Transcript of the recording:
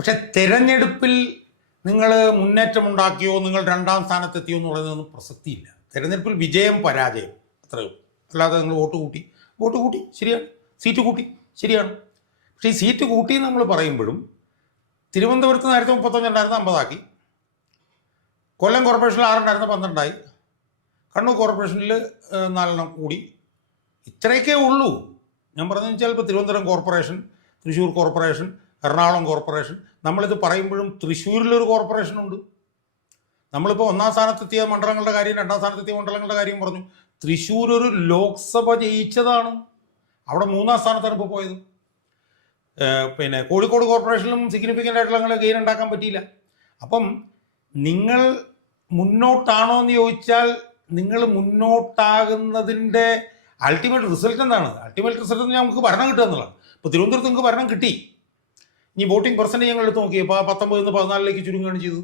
പക്ഷെ തെരഞ്ഞെടുപ്പിൽ നിങ്ങൾ മുന്നേറ്റമുണ്ടാക്കിയോ, നിങ്ങൾ രണ്ടാം സ്ഥാനത്തെത്തിയോ എന്ന് പറയുന്നതൊന്നും പ്രസക്തിയില്ല. തെരഞ്ഞെടുപ്പിൽ വിജയം പരാജയം അത്രയും. അല്ലാതെ നിങ്ങൾ വോട്ട് കൂട്ടി ശരിയാണ്, സീറ്റ് കൂട്ടി ശരിയാണ്. പക്ഷേ ഈ സീറ്റ് കൂട്ടി നമ്മൾ പറയുമ്പോഴും തിരുവനന്തപുരത്ത് നേരത്തെ 35 ഉണ്ടായിരുന്ന 50 ആക്കി, കൊല്ലം കോർപ്പറേഷനിൽ 6 ഉണ്ടായിരുന്ന 12 ആയി, കണ്ണൂർ കോർപ്പറേഷനിൽ 4 കൂടി. ഇത്രയൊക്കെ ഉള്ളൂ. ഞാൻ പറഞ്ഞതെന്ന് വെച്ചാൽ ഇപ്പോൾ Thiruvananthapuram corporation, Thrissur corporation, Ernakulam corporation. നമ്മളിത് പറയുമ്പോഴും തൃശ്ശൂരിലൊരു കോർപ്പറേഷനുണ്ട്. നമ്മളിപ്പോൾ 1ാം സ്ഥാനത്തെത്തിയ മണ്ഡലങ്ങളുടെ കാര്യം, 2ാം സ്ഥാനത്തെത്തിയ മണ്ഡലങ്ങളുടെ കാര്യം പറഞ്ഞു. തൃശ്ശൂർ ഒരു ലോക്സഭ ജയിച്ചതാണ്, അവിടെ 3ാം സ്ഥാനത്താണ് ഇപ്പോൾ പോയത്. പിന്നെ കോഴിക്കോട് കോർപ്പറേഷനിലും സിഗ്നിഫിക്കൻ്റ് ആയിട്ടുള്ള അങ്ങനെ ഗെയിൻ ഉണ്ടാക്കാൻ പറ്റിയില്ല. അപ്പം നിങ്ങൾ മുന്നോട്ടാണോ എന്ന് ചോദിച്ചാൽ, നിങ്ങൾ മുന്നോട്ടാകുന്നതിൻ്റെ അൾട്ടിമേറ്റ് റിസൾട്ട് എന്താണ്? അൾട്ടിമേറ്റ് റിസൾട്ട് എന്ന് നമുക്ക് ഭരണം കിട്ടുക എന്നുള്ളതാണ്. ഇപ്പോൾ തിരുവനന്തപുരത്ത് നിങ്ങൾക്ക് ഭരണം കിട്ടി. ഇനി വോട്ടിംഗ് പെർസെൻറ്റേജ് ഞങ്ങൾ എടുത്ത് നോക്കിയപ്പോൾ 19 നിന്ന് 14 ചുരുങ്ങുകയാണ് ചെയ്തത്.